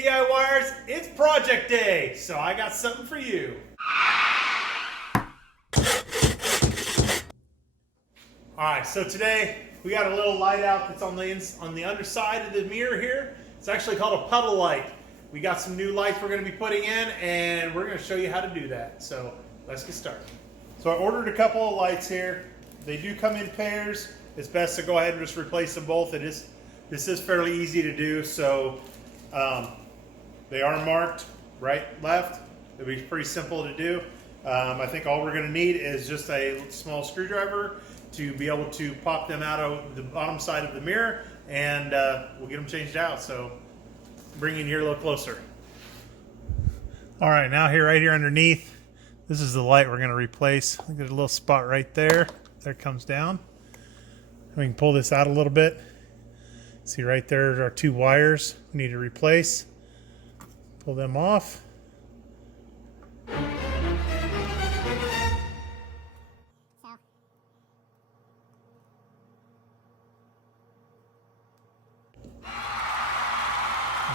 DIYers, it's project day, so I got something for you. Alright, so today we got a little light out that's on the underside of the mirror here. It's actually called a puddle light. We got some new lights we're going to be putting in, and we're going to show you how to do that. So let's get started. So I ordered a couple of lights here. They do come in pairs. It's best to go ahead and just replace them both. This is fairly easy to do, so they are marked right, left. It'll be pretty simple to do. I think all we're going to need is just a small screwdriver to be able to pop them out of the bottom side of the mirror, and we'll get them changed out. So bring in here a little closer. All right, now right here underneath, this is the light we're going to replace. Look at a little spot right there. There it comes down. We can pull this out a little bit. See right there are two wires we need to replace. Pull them off. There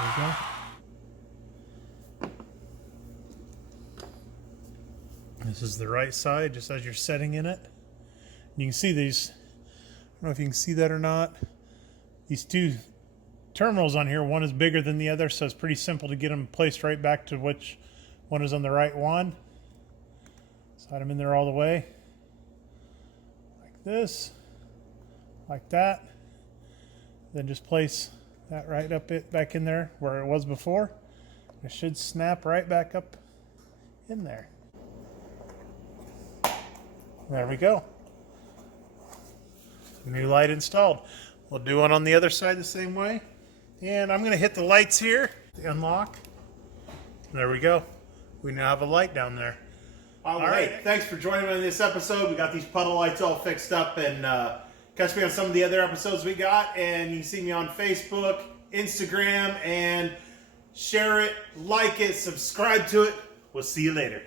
we go. This is the right side, just as you're setting in it. You can see these, I don't know if you can see that or not. These two terminals on here, one is bigger than the other, so it's pretty simple to get them placed right back to which one is on the right one. Slide them in there all the way. Like this, like that. Then just place that right back in there where it was before. It should snap right back up in there. There we go. New light installed. We'll do one on the other side the same way. And I'm going to hit the lights here to unlock. There we go. We now have a light down there. All right. Thanks for joining me on this episode. We got these puddle lights all fixed up, and catch me on some of the other episodes we got. And you can see me on Facebook, Instagram, and share it, like it, subscribe to it. We'll see you later.